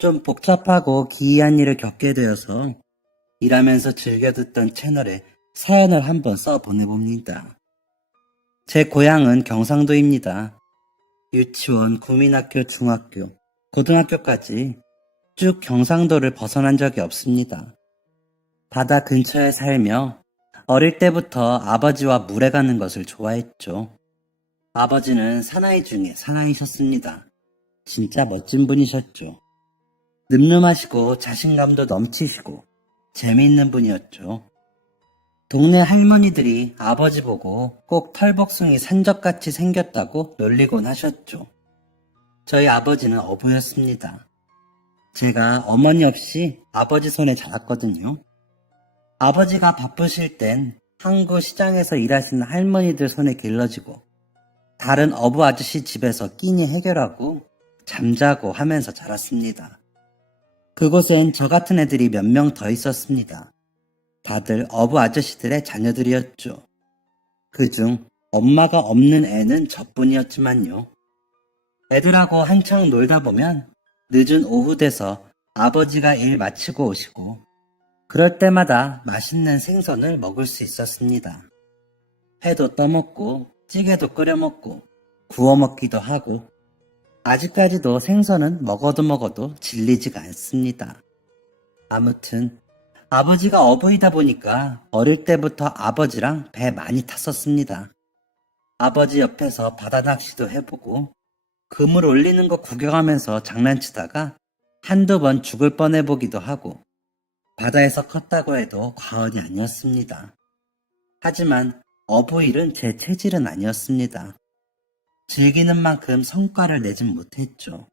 좀 복잡하고 기이한 일을 겪게 되어서 일하면서 즐겨 듣던 채널에 사연을 한번 써보내봅니다. 제 고향은 경상도입니다. 유치원, 국민학교, 중학교, 고등학교까지 쭉 경상도를 벗어난 적이 없습니다. 바다 근처에 살며 어릴 때부터 아버지와 물에 가는 것을 좋아했죠. 아버지는 사나이 중에 사나이셨습니다. 진짜 멋진 분이셨죠. 늠름하시고 자신감도 넘치시고 재미있는 분이었죠. 동네 할머니들이 아버지 보고 꼭 털복숭이 산적같이 생겼다고 놀리곤 하셨죠. 저희 아버지는 어부였습니다. 제가 어머니 없이 아버지 손에 자랐거든요. 아버지가 바쁘실 땐 항구 시장에서 일하시는 할머니들 손에 길러지고 다른 어부 아저씨 집에서 끼니 해결하고 잠자고 하면서 자랐습니다. 그곳엔 저 같은 애들이 몇 명 더 있었습니다. 다들 어부 아저씨들의 자녀들이었죠. 그중 엄마가 없는 애는 저뿐이었지만요. 애들하고 한창 놀다 보면 늦은 오후 돼서 아버지가 일 마치고 오시고 그럴 때마다 맛있는 생선을 먹을 수 있었습니다. 회도 떠먹고 찌개도 끓여 먹고 구워 먹기도 하고 아직까지도 생선은 먹어도 질리지가 않습니다. 아무튼 아버지가 어부이다 보니까 어릴 때부터 아버지랑 배 많이 탔었습니다. 아버지 옆에서 바다 낚시도 해보고 그물 올리는 거 구경하면서 장난치다가 한두 번 죽을 뻔해보기도 하고 바다에서 컸다고 해도 과언이 아니었습니다. 하지만 어부일은 제 체질은 아니었습니다. 즐기는 만큼 성과를 내진 못했죠.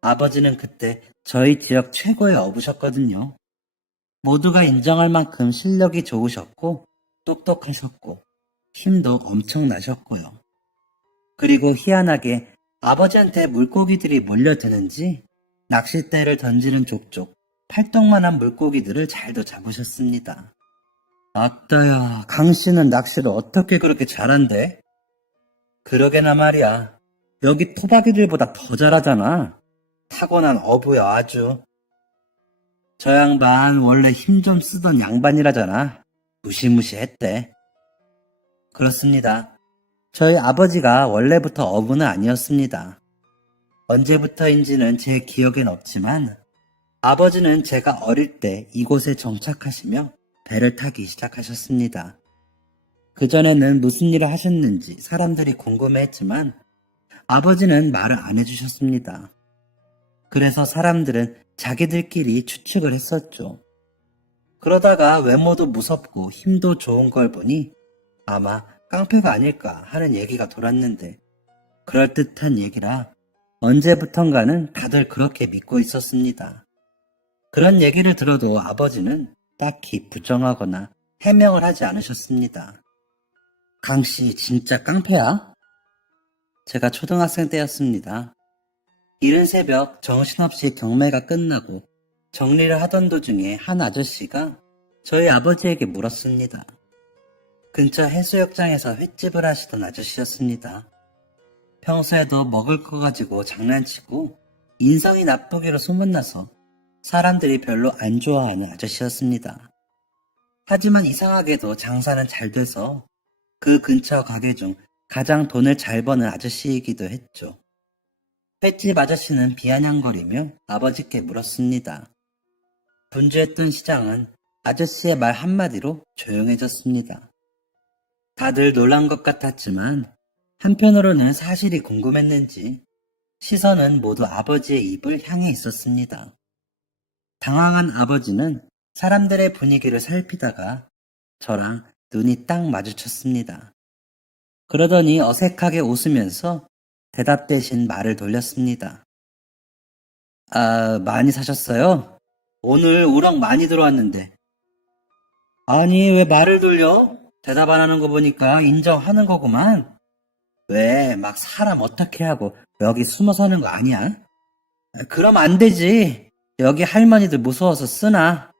아버지는 그때 저희 지역 최고의 어부셨거든요. 모두가 인정할 만큼 실력이 좋으셨고 똑똑하셨고 힘도 엄청나셨고요. 그리고 희한하게 아버지한테 물고기들이 몰려드는지 낚싯대를 던지는 족족 팔뚝만한 물고기들을 잘도 잡으셨습니다. 아따야, 강씨는 낚시를 어떻게 그렇게 잘한대? 그러게나 말이야. 여기 토박이들보다 더 잘하잖아. 타고난 어부야 아주. 저 양반 원래 힘 좀 쓰던 양반이라잖아. 무시무시했대. 그렇습니다. 저희 아버지가 원래부터 어부는 아니었습니다. 언제부터인지는 제 기억엔 없지만 아버지는 제가 어릴 때 이곳에 정착하시며 배를 타기 시작하셨습니다. 그전에는 무슨 일을 하셨는지 사람들이 궁금해했지만 아버지는 말을 안 해주셨습니다. 그래서 사람들은 자기들끼리 추측을 했었죠. 그러다가 외모도 무섭고 힘도 좋은 걸 보니 아마 깡패가 아닐까 하는 얘기가 돌았는데 그럴듯한 얘기라 언제부턴가는 다들 그렇게 믿고 있었습니다. 그런 얘기를 들어도 아버지는 딱히 부정하거나 해명을 하지 않으셨습니다. 강씨 진짜 깡패야? 제가 초등학생 때였습니다. 이른 새벽 정신없이 경매가 끝나고 정리를 하던 도중에 한 아저씨가 저희 아버지에게 물었습니다. 근처 해수욕장에서 횟집을 하시던 아저씨였습니다. 평소에도 먹을 거 가지고 장난치고 인성이 나쁘기로 소문나서 사람들이 별로 안 좋아하는 아저씨였습니다. 하지만 이상하게도 장사는 잘 돼서 그 근처 가게 중 가장 돈을 잘 버는 아저씨이기도 했죠. 횟집 아저씨는 비아냥거리며 아버지께 물었습니다. 분주했던 시장은 아저씨의 말 한마디로 조용해졌습니다. 다들 놀란 것 같았지만 한편으로는 사실이 궁금했는지 시선은 모두 아버지의 입을 향해 있었습니다. 당황한 아버지는 사람들의 분위기를 살피다가 저랑 눈이 딱 마주쳤습니다. 그러더니 어색하게 웃으면서 대답 대신 말을 돌렸습니다. 많이 사셨어요? 오늘 우럭 많이 들어왔는데. 아니, 왜 말을 돌려? 대답 안 하는 거 보니까 인정하는 거구만. 왜, 막 사람 어떻게 하고 여기 숨어 사는 거 아니야? 그럼 안 되지. 여기 할머니들 무서워서 쓰나?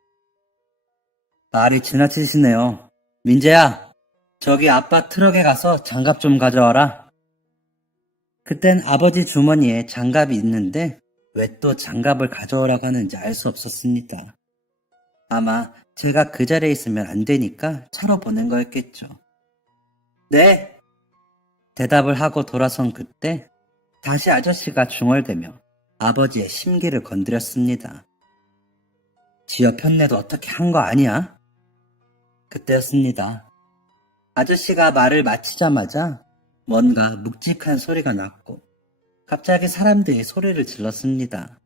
말이 지나치시네요. 민재야, 저기 아빠 트럭에 가서 장갑 좀 가져와라. 그땐 아버지 주머니에 장갑이 있는데 왜 또 장갑을 가져오라고 하는지 알 수 없었습니다. 아마 제가 그 자리에 있으면 안 되니까 차로 보낸 거였겠죠. 네! 대답을 하고 돌아선 그때 다시 아저씨가 중얼대며 아버지의 심기를 건드렸습니다. 지어 편내도 어떻게 한 거 아니야? 그때였습니다. 아저씨가 말을 마치자마자 뭔가 묵직한 소리가 났고 갑자기 사람들이 소리를 질렀습니다.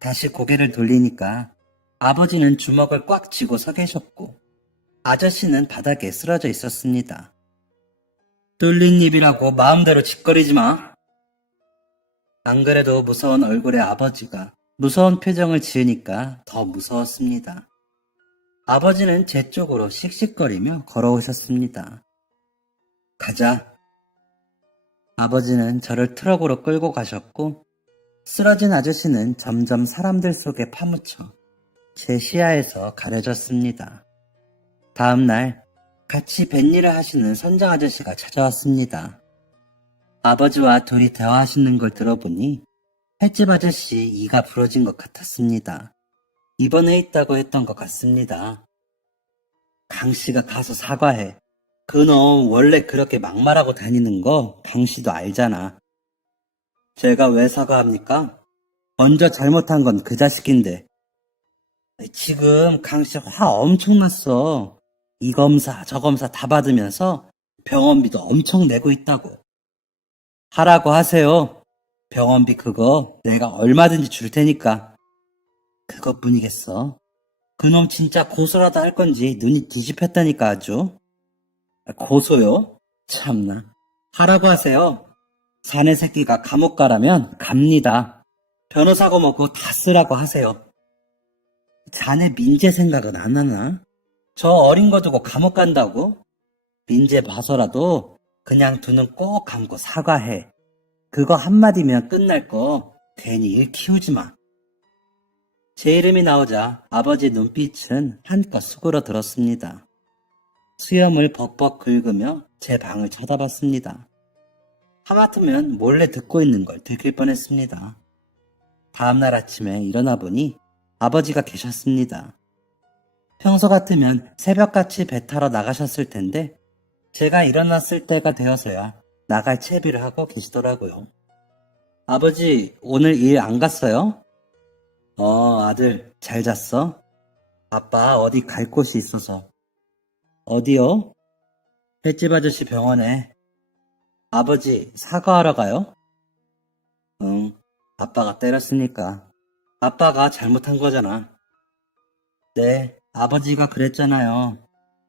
다시 고개를 돌리니까 아버지는 주먹을 꽉 쥐고 서 계셨고 아저씨는 바닥에 쓰러져 있었습니다. 뚫린 입이라고 마음대로 짓거리지 마. 안 그래도 무서운 얼굴의 아버지가 무서운 표정을 지으니까 더 무서웠습니다. 아버지는 제 쪽으로 씩씩거리며 걸어오셨습니다. 가자. 아버지는 저를 트럭으로 끌고 가셨고 쓰러진 아저씨는 점점 사람들 속에 파묻혀 제 시야에서 가려졌습니다. 다음 날 같이 뱃일을 하시는 선장 아저씨가 찾아왔습니다. 아버지와 둘이 대화하시는 걸 들어보니 횟집 아저씨 이가 부러진 것 같았습니다. 입원해 있다고 했던 것 같습니다. 강씨가 가서 사과해. 그놈 원래 그렇게 막말하고 다니는 거 강씨도 알잖아. 제가 왜 사과합니까? 먼저 잘못한 건 그 자식인데. 지금 강씨 화 엄청 났어. 이 검사 저 검사 다 받으면서 병원비도 엄청 내고 있다고. 하라고 하세요. 병원비 그거 내가 얼마든지 줄 테니까. 그것뿐이겠어. 그놈 진짜 고소라도 할 건지 눈이 뒤집혔다니까 아주. 고소요? 참나. 하라고 하세요. 사내 새끼가 감옥 가라면 갑니다. 변호사고 뭐고 다 쓰라고 하세요. 자네 민재 생각은 안 하나? 저 어린 거 두고 감옥 간다고? 민재 봐서라도 그냥 두 눈 꼭 감고 사과해. 그거 한마디면 끝날 거 괜히 일 키우지 마. 제 이름이 나오자 아버지 눈빛은 한껏 수그러들었습니다. 수염을 벅벅 긁으며 제 방을 쳐다봤습니다. 하마터면 몰래 듣고 있는 걸 들킬 뻔했습니다. 다음날 아침에 일어나 보니 아버지가 계셨습니다. 평소 같으면 새벽같이 배 타러 나가셨을 텐데 제가 일어났을 때가 되어서야 나갈 채비를 하고 계시더라고요. 아버지, 오늘 일 안 갔어요? 아들, 잘 잤어? 아빠 어디 갈 곳이 있어서. 어디요? 횟집 아저씨 병원에. 아버지, 사과하러 가요? 응, 아빠가 때렸으니까. 아빠가 잘못한 거잖아. 네, 아버지가 그랬잖아요.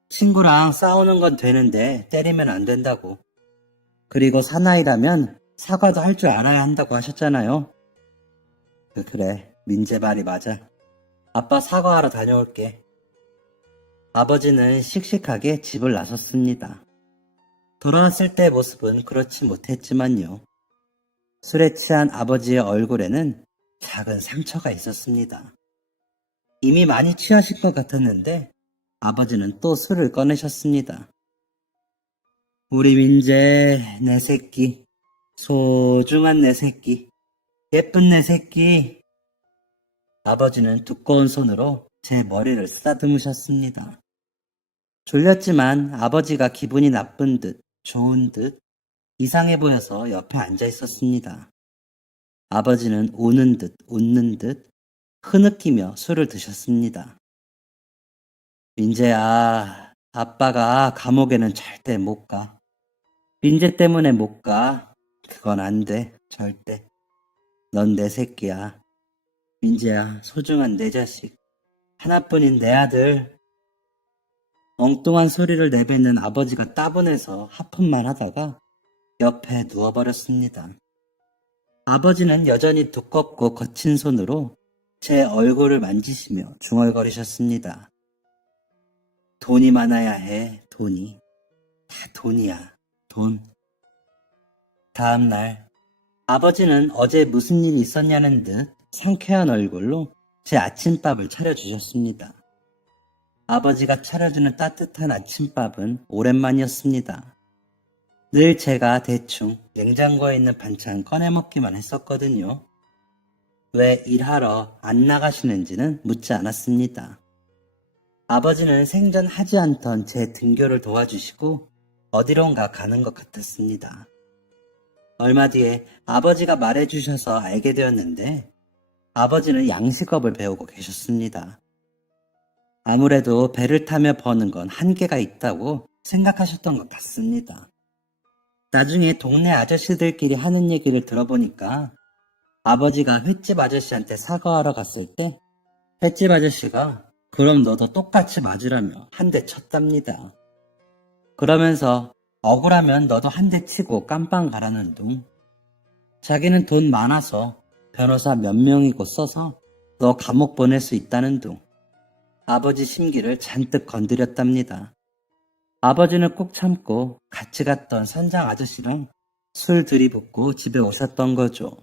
친구랑 싸우는 건 되는데 때리면 안 된다고. 그리고 사나이라면 사과도 할 줄 알아야 한다고 하셨잖아요. 그래, 민재 말이 맞아. 아빠 사과하러 다녀올게. 아버지는 씩씩하게 집을 나섰습니다. 돌아왔을 때 모습은 그렇지 못했지만요. 술에 취한 아버지의 얼굴에는 작은 상처가 있었습니다. 이미 많이 취하실 것 같았는데 아버지는 또 술을 꺼내셨습니다. 우리 민재, 내 새끼, 소중한 내 새끼, 예쁜 내 새끼. 아버지는 두꺼운 손으로 제 머리를 쓰다듬으셨습니다. 졸렸지만 아버지가 기분이 나쁜 듯, 좋은 듯, 이상해 보여서 옆에 앉아 있었습니다. 아버지는 우는 듯, 웃는 듯, 흐느끼며 술을 드셨습니다. 민재야, 아빠가 감옥에는 절대 못 가. 민재 때문에 못 가. 그건 안 돼, 절대. 넌 내 새끼야. 민재야, 소중한 내 자식. 하나뿐인 내 아들. 엉뚱한 소리를 내뱉는 아버지가 따분해서 하품만 하다가 옆에 누워버렸습니다. 아버지는 여전히 두껍고 거친 손으로 제 얼굴을 만지시며 중얼거리셨습니다. 돈이 많아야 해, 돈이. 다 돈이야, 돈. 다음 날 아버지는 어제 무슨 일이 있었냐는 듯 상쾌한 얼굴로 제 아침밥을 차려주셨습니다. 아버지가 차려주는 따뜻한 아침밥은 오랜만이었습니다. 늘 제가 대충 냉장고에 있는 반찬 꺼내 먹기만 했었거든요. 왜 일하러 안 나가시는지는 묻지 않았습니다. 아버지는 생전 하지 않던 제 등교를 도와주시고 어디론가 가는 것 같았습니다. 얼마 뒤에 아버지가 말해주셔서 알게 되었는데 아버지는 양식업을 배우고 계셨습니다. 아무래도 배를 타며 버는 건 한계가 있다고 생각하셨던 것 같습니다. 나중에 동네 아저씨들끼리 하는 얘기를 들어보니까 아버지가 횟집 아저씨한테 사과하러 갔을 때 횟집 아저씨가 그럼 너도 똑같이 맞으라며 한 대 쳤답니다. 그러면서 억울하면 너도 한 대 치고 깜빵 가라는 둥. 자기는 돈 많아서 변호사 몇 명이고 써서 너 감옥 보낼 수 있다는 둥. 아버지 심기를 잔뜩 건드렸답니다. 아버지는 꾹 참고 같이 갔던 선장 아저씨랑 술 들이붓고 집에 오셨던 거죠.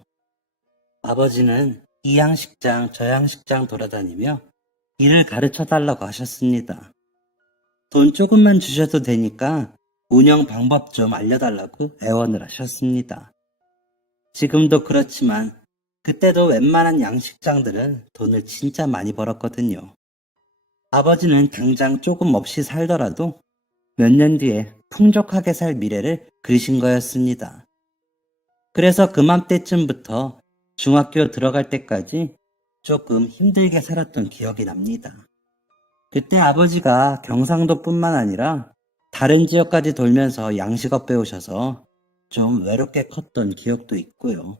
아버지는 이 양식장 저 양식장 돌아다니며 일을 가르쳐 달라고 하셨습니다. 돈 조금만 주셔도 되니까 운영 방법 좀 알려달라고 애원을 하셨습니다. 지금도 그렇지만 그때도 웬만한 양식장들은 돈을 진짜 많이 벌었거든요. 아버지는 당장 조금 없이 살더라도 몇 년 뒤에 풍족하게 살 미래를 그리신 거였습니다. 그래서 그맘때쯤부터 중학교 들어갈 때까지 조금 힘들게 살았던 기억이 납니다. 그때 아버지가 경상도뿐만 아니라 다른 지역까지 돌면서 양식업 배우셔서 좀 외롭게 컸던 기억도 있고요.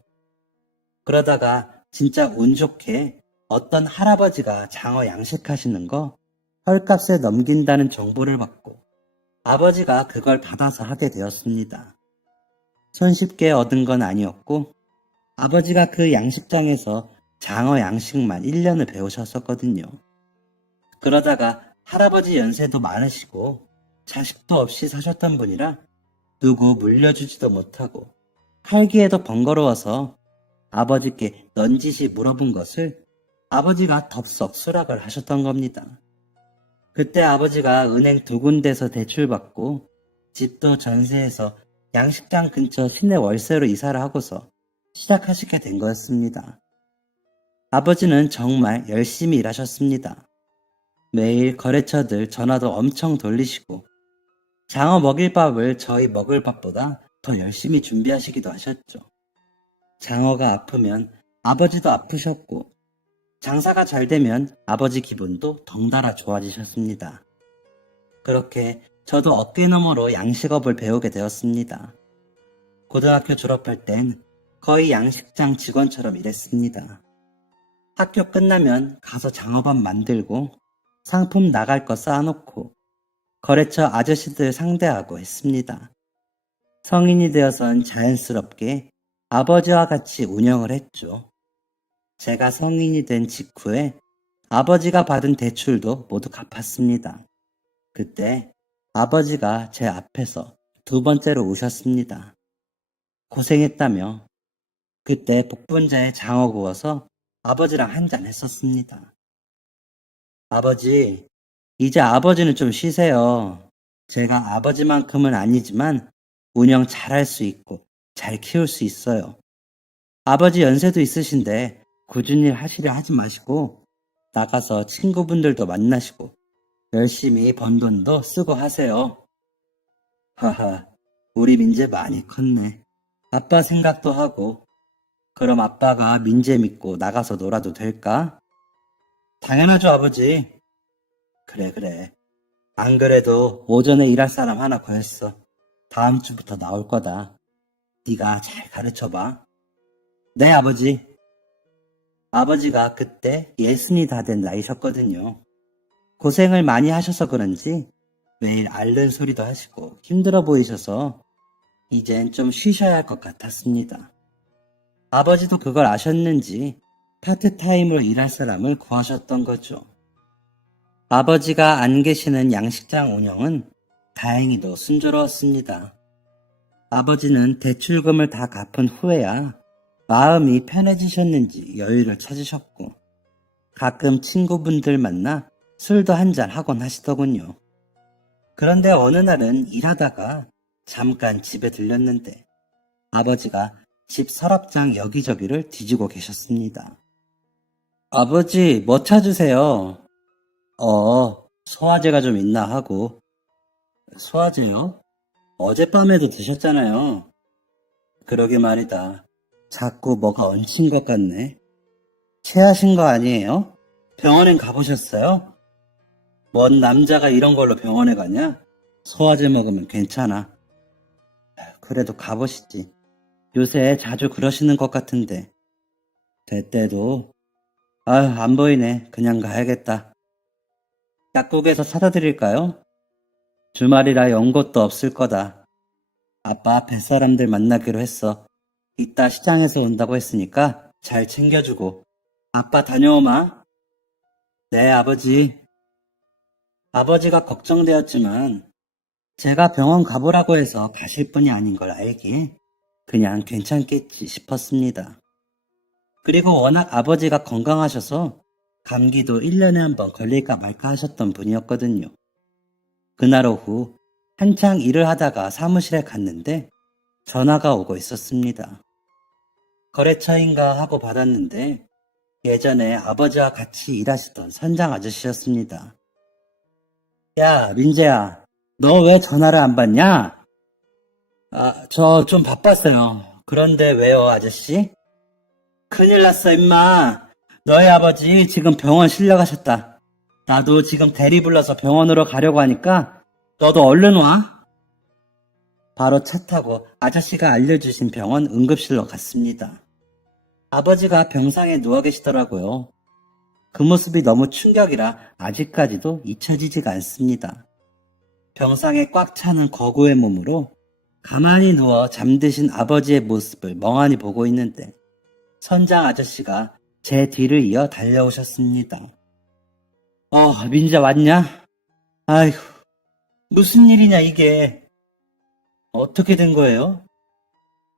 그러다가 진짜 운 좋게 어떤 할아버지가 장어 양식하시는 거 헐값에 넘긴다는 정보를 받고 아버지가 그걸 받아서 하게 되었습니다. 손쉽게 얻은 건 아니었고 아버지가 그 양식장에서 장어 양식만 1년을 배우셨었거든요. 그러다가 할아버지 연세도 많으시고 자식도 없이 사셨던 분이라 누구 물려주지도 못하고 살기에도 번거로워서 아버지께 넌지시 물어본 것을 아버지가 덥석 수락을 하셨던 겁니다. 그때 아버지가 은행 2군데서 대출받고 집도 전세해서 양식장 근처 시내 월세로 이사를 하고서 시작하시게 된 거였습니다. 아버지는 정말 열심히 일하셨습니다. 매일 거래처들 전화도 엄청 돌리시고 장어 먹일 밥을 저희 먹을 밥보다 더 열심히 준비하시기도 하셨죠. 장어가 아프면 아버지도 아프셨고 장사가 잘 되면 아버지 기분도 덩달아 좋아지셨습니다. 그렇게 저도 어깨너머로 양식업을 배우게 되었습니다. 고등학교 졸업할 땐 거의 양식장 직원처럼 일했습니다. 학교 끝나면 가서 장어밥 만들고 상품 나갈 거 쌓아놓고 거래처 아저씨들 상대하고 했습니다. 성인이 되어선 자연스럽게 아버지와 같이 운영을 했죠. 제가 성인이 된 직후에 아버지가 받은 대출도 모두 갚았습니다. 그때 아버지가 제 앞에서 2번째로 우셨습니다. 고생했다며 그때 복분자에 장어 구워서 아버지랑 한잔 했었습니다. 아버지, 이제 아버지는 좀 쉬세요. 제가 아버지만큼은 아니지만 운영 잘할 수 있고 잘 키울 수 있어요. 아버지 연세도 있으신데 굳은 일 하시려 하지 마시고 나가서 친구분들도 만나시고 열심히 번 돈도 쓰고 하세요. 하하, 우리 민재 많이 컸네. 아빠 생각도 하고 그럼 아빠가 민재 믿고 나가서 놀아도 될까? 당연하죠, 아버지. 그래. 안 그래도 오전에 일할 사람 하나 구했어. 다음 주부터 나올 거다. 네가 잘 가르쳐봐. 네, 아버지. 아버지가 그때 60이 다 된 나이셨거든요. 고생을 많이 하셔서 그런지 매일 앓는 소리도 하시고 힘들어 보이셔서 이젠 좀 쉬셔야 할 것 같았습니다. 아버지도 그걸 아셨는지 파트타임으로 일할 사람을 구하셨던 거죠. 아버지가 안 계시는 양식장 운영은 다행히도 순조로웠습니다. 아버지는 대출금을 다 갚은 후에야 마음이 편해지셨는지 여유를 찾으셨고 가끔 친구분들 만나 술도 한잔 하곤 하시더군요. 그런데 어느 날은 일하다가 잠깐 집에 들렸는데 아버지가 집 서랍장 여기저기를 뒤지고 계셨습니다. 아버지, 뭐 찾으세요? 소화제가 좀 있나 하고. 소화제요? 어젯밤에도 드셨잖아요. 그러게 말이다. 자꾸 뭐가 얹힌 것 같네. 체하신 거 아니에요? 병원엔 가보셨어요? 뭔 남자가 이런 걸로 병원에 가냐? 소화제 먹으면 괜찮아. 그래도 가보시지. 요새 자주 그러시는 것 같은데. 대때도, 아유, 안 보이네. 그냥 가야겠다. 약국에서 사다 드릴까요? 주말이라 연 곳도 없을 거다. 아빠 뱃사람들 만나기로 했어. 이따 시장에서 온다고 했으니까 잘 챙겨주고. 아빠 다녀오마. 네, 아버지. 아버지가 걱정되었지만 제가 병원 가보라고 해서 가실 분이 아닌 걸 알기에 그냥 괜찮겠지 싶었습니다. 그리고 워낙 아버지가 건강하셔서 감기도 1년에 한 번 걸릴까 말까 하셨던 분이었거든요. 그날 오후 한창 일을 하다가 사무실에 갔는데 전화가 오고 있었습니다. 거래처인가 하고 받았는데 예전에 아버지와 같이 일하시던 선장 아저씨였습니다. 야, 민재야, 너 왜 전화를 안 받냐? 저 좀 바빴어요. 그런데 왜요, 아저씨? 큰일 났어, 임마. 너희 아버지 지금 병원 실려가셨다. 나도 지금 대리 불러서 병원으로 가려고 하니까 너도 얼른 와. 바로 차 타고 아저씨가 알려주신 병원 응급실로 갔습니다. 아버지가 병상에 누워 계시더라고요. 그 모습이 너무 충격이라 아직까지도 잊혀지지가 않습니다. 병상에 꽉 차는 거구의 몸으로 가만히 누워 잠드신 아버지의 모습을 멍하니 보고 있는데 선장 아저씨가 제 뒤를 이어 달려오셨습니다. 민재 왔냐? 아이고, 무슨 일이냐 이게. 어떻게 된 거예요?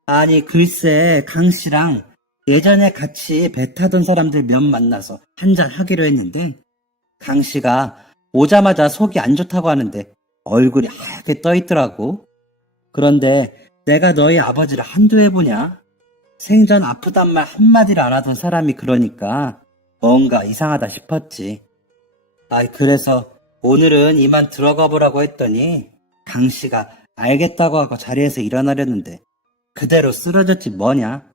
아니 글쎄 강 씨랑 예전에 같이 배 타던 사람들 몇 만나서 한잔 하기로 했는데 강 씨가 오자마자 속이 안 좋다고 하는데 얼굴이 하얗게 떠 있더라고. 그런데 내가 너희 아버지를 한두 해 보냐? 생전 아프단 말 한마디를 안 하던 사람이 그러니까 뭔가 이상하다 싶었지. 그래서 오늘은 이만 들어가 보라고 했더니 강 씨가 알겠다고 하고 자리에서 일어나려는데 그대로 쓰러졌지 뭐냐?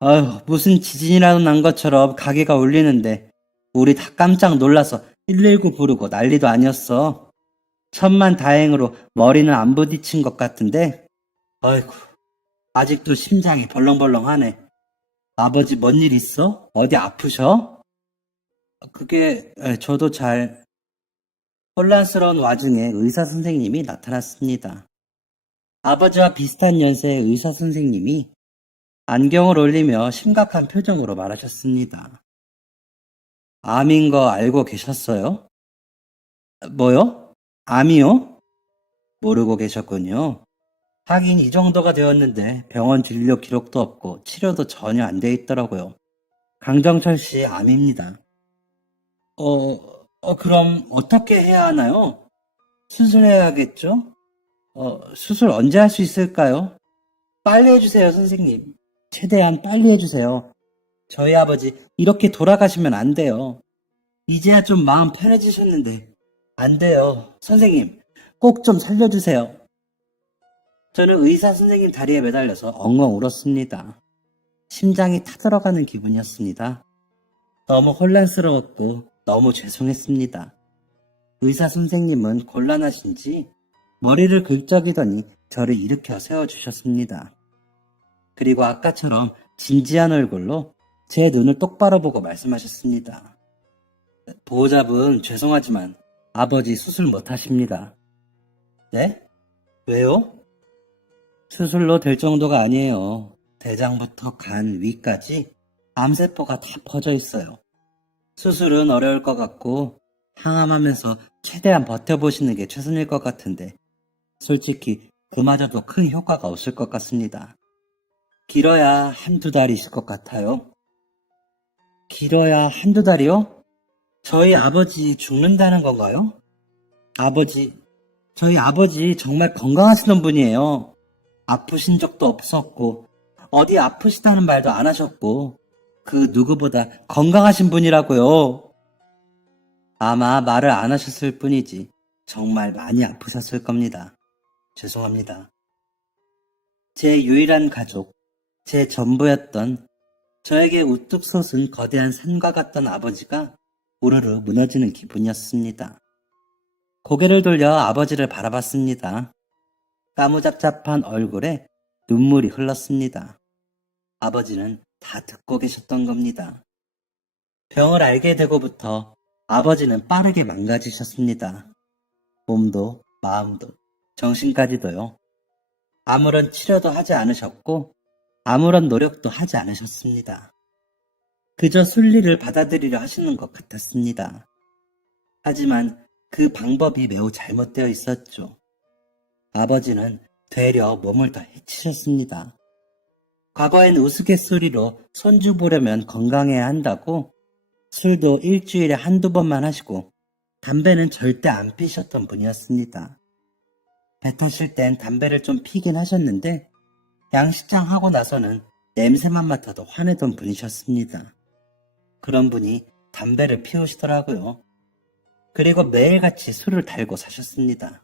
아휴, 무슨 지진이라도 난 것처럼 가게가 울리는데 우리 다 깜짝 놀라서 119 부르고 난리도 아니었어. 천만 다행으로 머리는 안 부딪힌 것 같은데 아이고, 아직도 심장이 벌렁벌렁하네. 아버지 뭔 일 있어? 어디 아프셔? 저도 잘... 혼란스러운 와중에 의사 선생님이 나타났습니다. 아버지와 비슷한 연세의 의사 선생님이 안경을 올리며 심각한 표정으로 말하셨습니다. 암인 거 알고 계셨어요? 뭐요? 암이요? 모르고 계셨군요. 하긴 이 정도가 되었는데 병원 진료 기록도 없고 치료도 전혀 안 돼 있더라고요. 강정철 씨 암입니다. 그럼 어떻게 해야 하나요? 수술해야겠죠? 수술 언제 할 수 있을까요? 빨리 해주세요, 선생님. 최대한 빨리 해주세요. 저희 아버지 이렇게 돌아가시면 안 돼요. 이제야 좀 마음 편해지셨는데 안 돼요. 선생님, 꼭 좀 살려주세요. 저는 의사 선생님 다리에 매달려서 엉엉 울었습니다. 심장이 타들어가는 기분이었습니다. 너무 혼란스러웠고 너무 죄송했습니다. 의사 선생님은 곤란하신지 머리를 긁적이더니 저를 일으켜 세워주셨습니다. 그리고 아까처럼 진지한 얼굴로 제 눈을 똑바로 보고 말씀하셨습니다. 보호자분 죄송하지만 아버지 수술 못하십니다. 네? 왜요? 수술로 될 정도가 아니에요. 대장부터 간, 위까지 암세포가 다 퍼져 있어요. 수술은 어려울 것 같고 항암하면서 최대한 버텨보시는 게 최선일 것 같은데 솔직히 그마저도 큰 효과가 없을 것 같습니다. 길어야 한두 달이실 것 같아요. 길어야 한두 달이요? 저희 아버지 죽는다는 건가요? 저희 아버지 정말 건강하시던 분이에요. 아프신 적도 없었고, 어디 아프시다는 말도 안 하셨고, 그 누구보다 건강하신 분이라고요. 아마 말을 안 하셨을 뿐이지 정말 많이 아프셨을 겁니다. 죄송합니다. 제 유일한 가족, 제 전부였던 저에게 우뚝 솟은 거대한 산과 같던 아버지가 우르르 무너지는 기분이었습니다. 고개를 돌려 아버지를 바라봤습니다. 까무잡잡한 얼굴에 눈물이 흘렀습니다. 아버지는 다 듣고 계셨던 겁니다. 병을 알게 되고부터 아버지는 빠르게 망가지셨습니다. 몸도 마음도 정신까지도요. 아무런 치료도 하지 않으셨고 아무런 노력도 하지 않으셨습니다. 그저 순리를 받아들이려 하시는 것 같았습니다. 하지만 그 방법이 매우 잘못되어 있었죠. 아버지는 되려 몸을 더 해치셨습니다. 과거엔 우스갯소리로 손주 보려면 건강해야 한다고 술도 일주일에 한두 번만 하시고 담배는 절대 안 피셨던 분이었습니다. 배 터실 땐 담배를 좀 피긴 하셨는데 양식장 하고 나서는 냄새만 맡아도 화내던 분이셨습니다. 그런 분이 담배를 피우시더라고요. 그리고 매일같이 술을 달고 사셨습니다.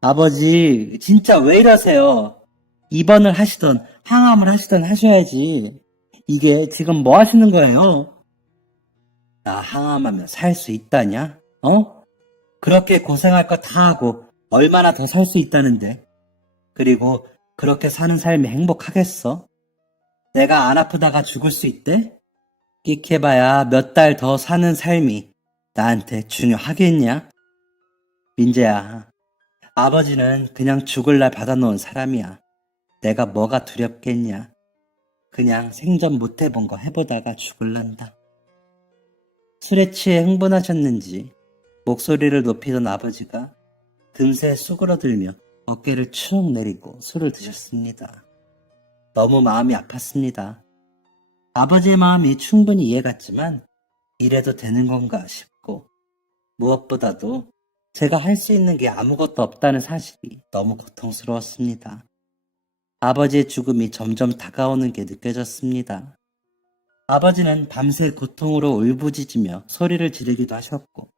아버지, 진짜 왜 이러세요? 입원을 하시던 항암을 하시던 하셔야지. 이게 지금 뭐 하시는 거예요? 나 항암하면 살 수 있다냐? 어? 그렇게 고생할 거 다 하고 얼마나 더 살 수 있다는데. 그리고 그렇게 사는 삶이 행복하겠어? 내가 안 아프다가 죽을 수 있대? 끽해봐야 몇 달 더 사는 삶이 나한테 중요하겠냐? 민재야, 아버지는 그냥 죽을 날 받아놓은 사람이야. 내가 뭐가 두렵겠냐? 그냥 생전 못 해본 거 해보다가 죽을란다. 술에 취해 흥분하셨는지 목소리를 높이던 아버지가 금세 수그러들며 어깨를 축 내리고 술을 드셨습니다. 너무 마음이 아팠습니다. 아버지의 마음이 충분히 이해갔지만 이래도 되는 건가 싶고 무엇보다도 제가 할 수 있는 게 아무것도 없다는 사실이 너무 고통스러웠습니다. 아버지의 죽음이 점점 다가오는 게 느껴졌습니다. 아버지는 밤새 고통으로 울부짖으며 소리를 지르기도 하셨고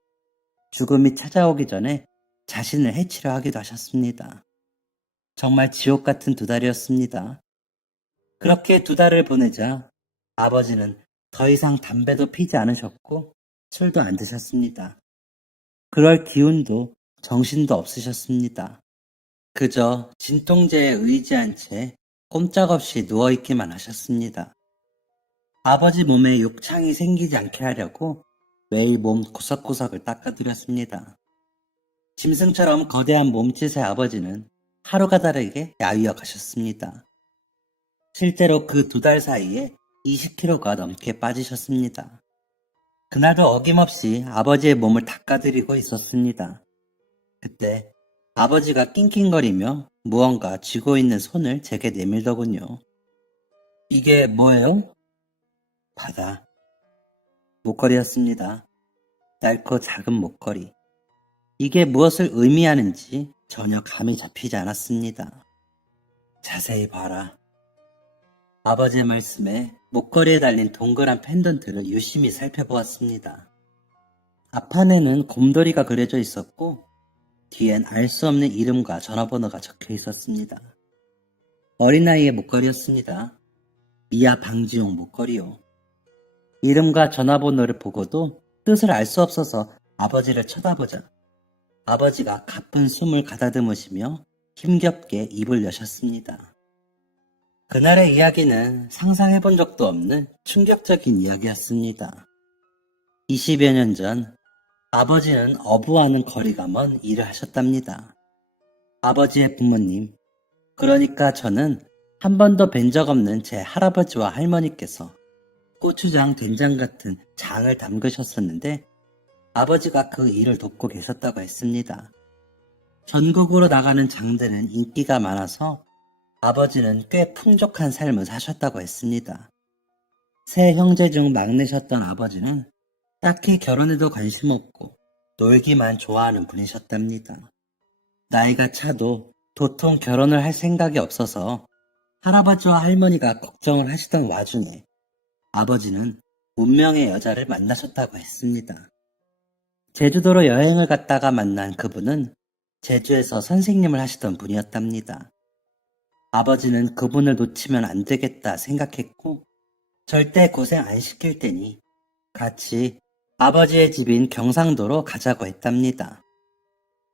죽음이 찾아오기 전에 자신을 해치려 하기도 하셨습니다. 정말 지옥 같은 두 달이었습니다. 그렇게 두 달을 보내자 아버지는 더 이상 담배도 피지 않으셨고 술도 안 드셨습니다. 그럴 기운도 정신도 없으셨습니다. 그저 진통제에 의지한 채 꼼짝없이 누워있기만 하셨습니다. 아버지 몸에 욕창이 생기지 않게 하려고 매일 몸 구석구석을 닦아드렸습니다. 짐승처럼 거대한 몸짓의 아버지는 하루가 다르게 야위어 가셨습니다. 실제로 그 두 달 사이에 20kg가 넘게 빠지셨습니다. 그날도 어김없이 아버지의 몸을 닦아드리고 있었습니다. 그때 아버지가 낑낑거리며 무언가 쥐고 있는 손을 제게 내밀더군요. 이게 뭐예요? 바다. 목걸이였습니다. 짧고 작은 목걸이. 이게 무엇을 의미하는지 전혀 감이 잡히지 않았습니다. 자세히 봐라. 아버지의 말씀에 목걸이에 달린 동그란 펜던트를 유심히 살펴보았습니다. 앞판에는 곰돌이가 그려져 있었고 뒤엔 알 수 없는 이름과 전화번호가 적혀 있었습니다. 어린아이의 목걸이였습니다. 미아 방지용 목걸이요. 이름과 전화번호를 보고도 뜻을 알 수 없어서 아버지를 쳐다보자 아버지가 가쁜 숨을 가다듬으시며 힘겹게 입을 여셨습니다. 그날의 이야기는 상상해본 적도 없는 충격적인 이야기였습니다. 20여 년 전 아버지는 어부와는 거리가 먼 일을 하셨답니다. 아버지의 부모님, 그러니까 저는 한 번도 뵌 적 없는 제 할아버지와 할머니께서 고추장, 된장 같은 장을 담그셨었는데 아버지가 그 일을 돕고 계셨다고 했습니다. 전국으로 나가는 장들은 인기가 많아서 아버지는 꽤 풍족한 삶을 사셨다고 했습니다. 세 형제 중 막내셨던 아버지는 딱히 결혼에도 관심 없고 놀기만 좋아하는 분이셨답니다. 나이가 차도 도통 결혼을 할 생각이 없어서 할아버지와 할머니가 걱정을 하시던 와중에 아버지는 운명의 여자를 만나셨다고 했습니다. 제주도로 여행을 갔다가 만난 그분은 제주에서 선생님을 하시던 분이었답니다. 아버지는 그분을 놓치면 안 되겠다 생각했고 절대 고생 안 시킬 테니 같이 아버지의 집인 경상도로 가자고 했답니다.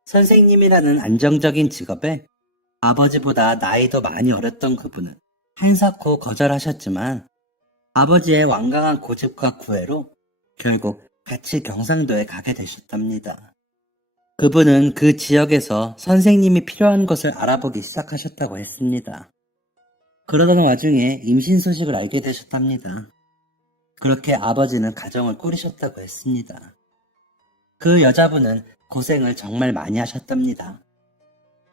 선생님이라는 안정적인 직업에 아버지보다 나이도 많이 어렸던 그분은 한사코 거절하셨지만 아버지의 완강한 고집과 구애로 결국 같이 경상도에 가게 되셨답니다. 그분은 그 지역에서 선생님이 필요한 것을 알아보기 시작하셨다고 했습니다. 그러던 와중에 임신 소식을 알게 되셨답니다. 그렇게 아버지는 가정을 꾸리셨다고 했습니다. 그 여자분은 고생을 정말 많이 하셨답니다.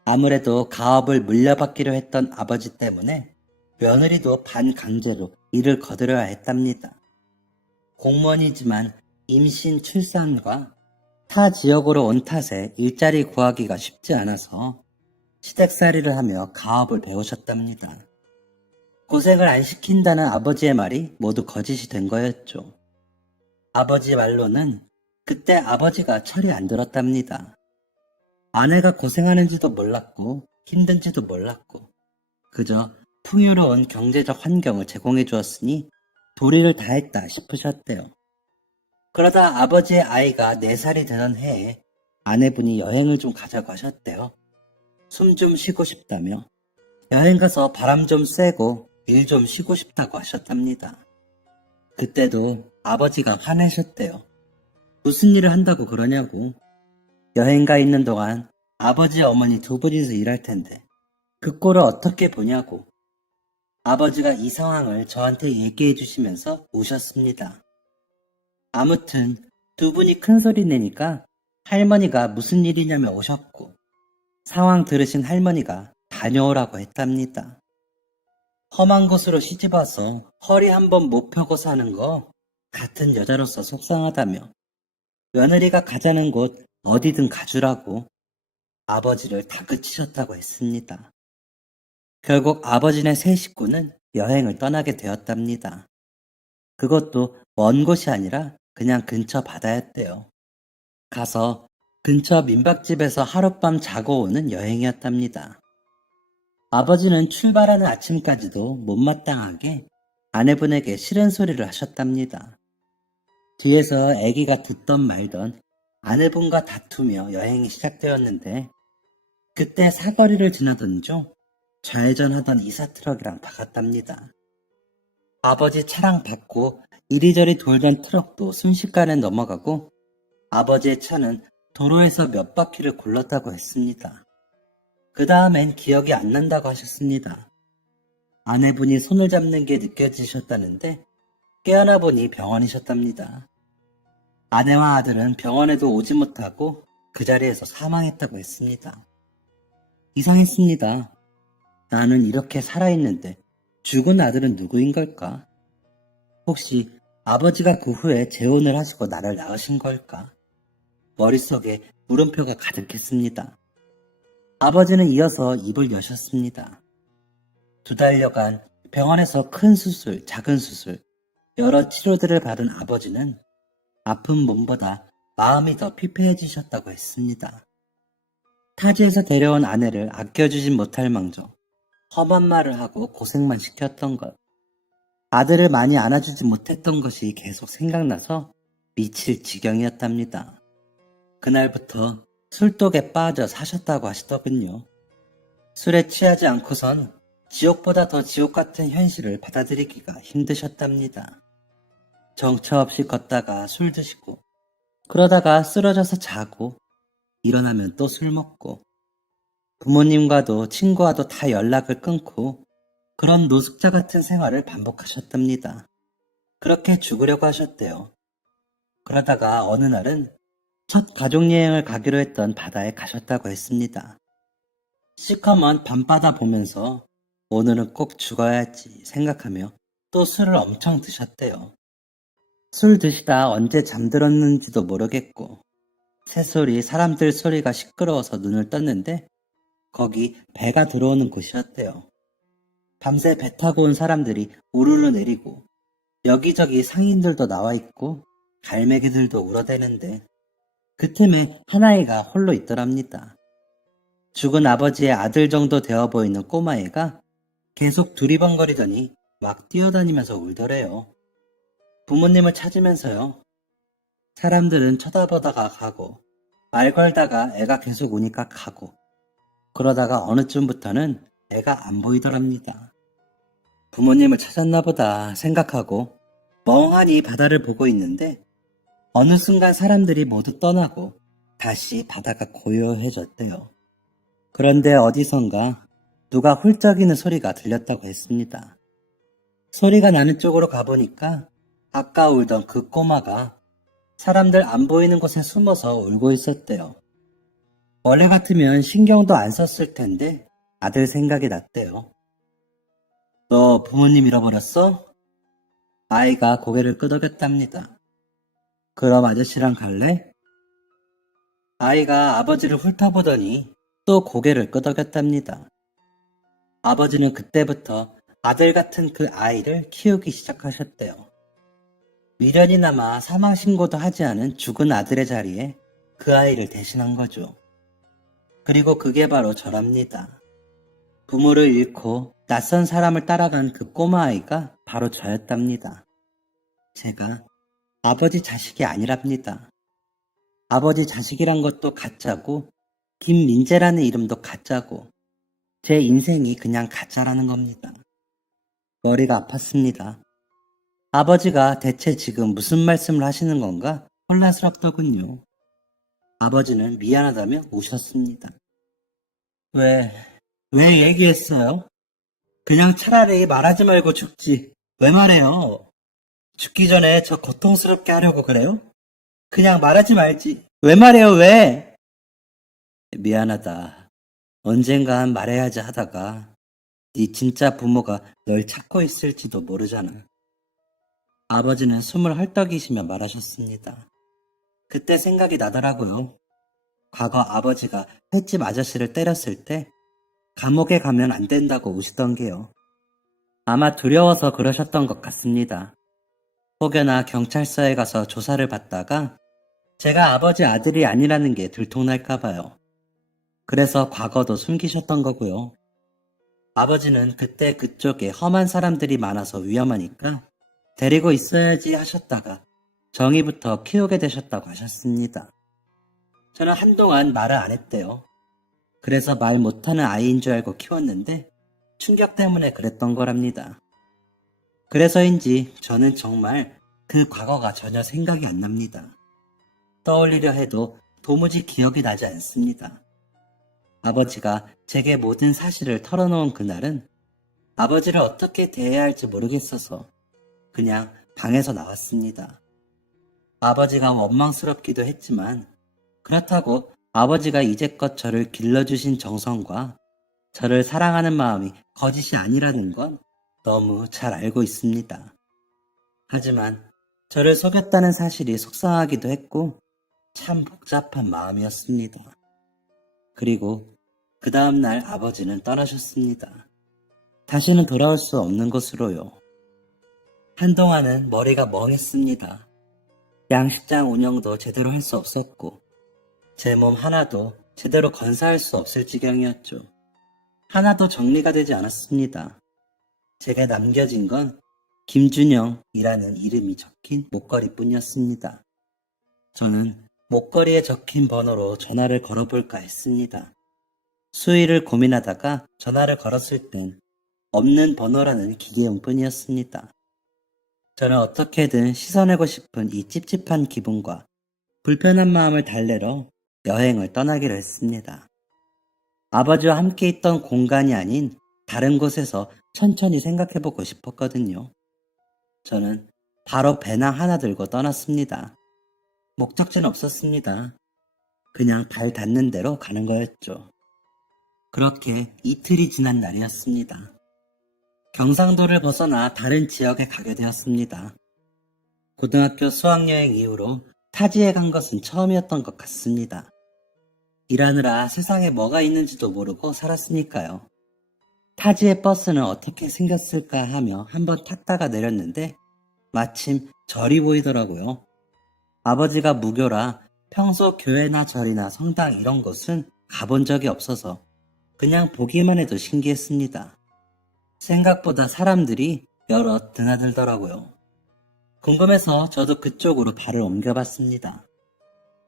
아무래도 가업을 물려받기로 했던 아버지 때문에 며느리도 반강제로 일을 거들여야 했답니다. 공무원이지만 임신, 출산과 타 지역으로 온 탓에 일자리 구하기가 쉽지 않아서 시댁살이를 하며 가업을 배우셨답니다. 고생을 안 시킨다는 아버지의 말이 모두 거짓이 된 거였죠. 아버지 말로는 그때 아버지가 철이 안 들었답니다. 아내가 고생하는지도 몰랐고 힘든지도 몰랐고 그저 풍요로운 경제적 환경을 제공해 주었으니 도리를 다했다 싶으셨대요. 그러다 아버지의 아이가 4살이 되던 해에 아내분이 여행을 좀 가자고 하셨대요. 숨 좀 쉬고 싶다며 여행 가서 바람 좀 쐬고 일 좀 쉬고 싶다고 하셨답니다. 그때도 아버지가 화내셨대요. 무슨 일을 한다고 그러냐고. 여행 가 있는 동안 아버지 어머니 두 분이서 일할 텐데 그 꼴을 어떻게 보냐고. 아버지가 이 상황을 저한테 얘기해 주시면서 우셨습니다. 아무튼 두 분이 큰 소리 내니까 할머니가 무슨 일이냐며 오셨고 상황 들으신 할머니가 다녀오라고 했답니다. 험한 곳으로 시집와서 허리 한번 못 펴고 사는 거 같은 여자로서 속상하다며 며느리가 가자는 곳 어디든 가주라고 아버지를 다그치셨다고 했습니다. 결국 아버지네 세 식구는 여행을 떠나게 되었답니다. 그것도 먼 곳이 아니라 그냥 근처 바다였대요. 가서 근처 민박집에서 하룻밤 자고 오는 여행이었답니다. 아버지는 출발하는 아침까지도 못마땅하게 아내분에게 싫은 소리를 하셨답니다. 뒤에서 아기가 듣던 말던 아내분과 다투며 여행이 시작되었는데 그때 사거리를 지나던 중 좌회전하던 이사트럭이랑 박았답니다. 아버지 차랑 받고 이리저리 돌던 트럭도 순식간에 넘어가고 아버지의 차는 도로에서 몇 바퀴를 굴렀다고 했습니다. 그 다음엔 기억이 안 난다고 하셨습니다. 아내분이 손을 잡는 게 느껴지셨다는데 깨어나 보니 병원이셨답니다. 아내와 아들은 병원에도 오지 못하고 그 자리에서 사망했다고 했습니다. 이상했습니다. 나는 이렇게 살아있는데 죽은 아들은 누구인 걸까? 혹시 아버지가 그 후에 재혼을 하시고 나를 낳으신 걸까? 머릿속에 물음표가 가득했습니다. 아버지는 이어서 입을 여셨습니다. 2달여간 병원에서 큰 수술, 작은 수술, 여러 치료들을 받은 아버지는 아픈 몸보다 마음이 더 피폐해지셨다고 했습니다. 타지에서 데려온 아내를 아껴주진 못할 망정 험한 말을 하고 고생만 시켰던 것, 아들을 많이 안아주지 못했던 것이 계속 생각나서 미칠 지경이었답니다. 그날부터 술독에 빠져 사셨다고 하시더군요. 술에 취하지 않고선 지옥보다 더 지옥 같은 현실을 받아들이기가 힘드셨답니다. 정처 없이 걷다가 술 드시고 그러다가 쓰러져서 자고 일어나면 또 술 먹고 부모님과도 친구와도 다 연락을 끊고 그런 노숙자 같은 생활을 반복하셨답니다. 그렇게 죽으려고 하셨대요. 그러다가 어느 날은 첫 가족여행을 가기로 했던 바다에 가셨다고 했습니다. 시커먼 밤바다 보면서 오늘은 꼭 죽어야지 생각하며 또 술을 엄청 드셨대요. 술 드시다 언제 잠들었는지도 모르겠고 새소리, 사람들 소리가 시끄러워서 눈을 떴는데 거기 배가 들어오는 곳이었대요. 밤새 배 타고 온 사람들이 우르르 내리고 여기저기 상인들도 나와 있고 갈매기들도 울어대는데 그 틈에 한 아이가 홀로 있더랍니다. 죽은 아버지의 아들 정도 되어 보이는 꼬마애가 계속 두리번거리더니 막 뛰어다니면서 울더래요. 부모님을 찾으면서요. 사람들은 쳐다보다가 가고 말 걸다가 애가 계속 우니까 가고 그러다가 어느 쯤부터는 애가 안 보이더랍니다. 부모님을 찾았나 보다 생각하고 멍하니 바다를 보고 있는데 어느 순간 사람들이 모두 떠나고 다시 바다가 고요해졌대요. 그런데 어디선가 누가 훌쩍이는 소리가 들렸다고 했습니다. 소리가 나는 쪽으로 가보니까 아까 울던 그 꼬마가 사람들 안 보이는 곳에 숨어서 울고 있었대요. 원래 같으면 신경도 안 썼을 텐데 아들 생각이 났대요. 너 부모님 잃어버렸어? 아이가 고개를 끄덕였답니다. 그럼 아저씨랑 갈래? 아이가 아버지를 훑어보더니 또 고개를 끄덕였답니다. 아버지는 그때부터 아들 같은 그 아이를 키우기 시작하셨대요. 미련이나마 사망신고도 하지 않은 죽은 아들의 자리에 그 아이를 대신한 거죠. 그리고 그게 바로 저랍니다. 부모를 잃고 낯선 사람을 따라간 그 꼬마아이가 바로 저였답니다. 제가 아버지 자식이 아니랍니다. 아버지 자식이란 것도 가짜고 김민재라는 이름도 가짜고 제 인생이 그냥 가짜라는 겁니다. 머리가 아팠습니다. 아버지가 대체 지금 무슨 말씀을 하시는 건가 혼란스럽더군요. 아버지는 미안하다며 우셨습니다. 왜 얘기했어요? 그냥 차라리 말하지 말고 죽지. 왜 말해요? 죽기 전에 저 고통스럽게 하려고 그래요? 그냥 말하지 말지. 왜 말해요, 왜? 미안하다. 언젠간 말해야지 하다가 네 진짜 부모가 널 찾고 있을지도 모르잖아. 아버지는 숨을 헐떡이시며 말하셨습니다. 그때 생각이 나더라고요. 과거 아버지가 횟집 아저씨를 때렸을 때 감옥에 가면 안 된다고 우시던 게요. 아마 두려워서 그러셨던 것 같습니다. 혹여나 경찰서에 가서 조사를 받다가 제가 아버지 아들이 아니라는 게 들통날까봐요. 그래서 과거도 숨기셨던 거고요. 아버지는 그때 그쪽에 험한 사람들이 많아서 위험하니까 데리고 있어야지 하셨다가 정의부터 키우게 되셨다고 하셨습니다. 저는 한동안 말을 안 했대요. 그래서 말 못하는 아이인 줄 알고 키웠는데 충격 때문에 그랬던 거랍니다. 그래서인지 저는 정말 그 과거가 전혀 생각이 안 납니다. 떠올리려 해도 도무지 기억이 나지 않습니다. 아버지가 제게 모든 사실을 털어놓은 그날은 아버지를 어떻게 대해야 할지 모르겠어서 그냥 방에서 나왔습니다. 아버지가 원망스럽기도 했지만 그렇다고 아버지가 이제껏 저를 길러주신 정성과 저를 사랑하는 마음이 거짓이 아니라는 건 너무 잘 알고 있습니다. 하지만 저를 속였다는 사실이 속상하기도 했고 참 복잡한 마음이었습니다. 그리고 그 다음날 아버지는 떠나셨습니다. 다시는 돌아올 수 없는 곳으로요. 한동안은 머리가 멍했습니다. 양식장 운영도 제대로 할 수 없었고 제 몸 하나도 제대로 건사할 수 없을 지경이었죠. 하나도 정리가 되지 않았습니다. 제게 남겨진 건 김준영이라는 이름이 적힌 목걸이뿐이었습니다. 저는 목걸이에 적힌 번호로 전화를 걸어볼까 했습니다. 수위를 고민하다가 전화를 걸었을 땐 없는 번호라는 기계음뿐이었습니다. 저는 어떻게든 씻어내고 싶은 이 찝찝한 기분과 불편한 마음을 달래러 여행을 떠나기로 했습니다. 아버지와 함께 있던 공간이 아닌 다른 곳에서 천천히 생각해보고 싶었거든요. 저는 바로 배낭 하나 들고 떠났습니다. 목적지는 없었습니다. 그냥 발 닿는 대로 가는 거였죠. 그렇게 이틀이 지난 날이었습니다. 경상도를 벗어나 다른 지역에 가게 되었습니다. 고등학교 수학여행 이후로 타지에 간 것은 처음이었던 것 같습니다. 일하느라 세상에 뭐가 있는지도 모르고 살았으니까요. 타지의 버스는 어떻게 생겼을까 하며 한번 탔다가 내렸는데 마침 절이 보이더라고요. 아버지가 무교라 평소 교회나 절이나 성당 이런 곳은 가본 적이 없어서 그냥 보기만 해도 신기했습니다. 생각보다 사람들이 여럿 드나들더라고요. 궁금해서 저도 그쪽으로 발을 옮겨봤습니다.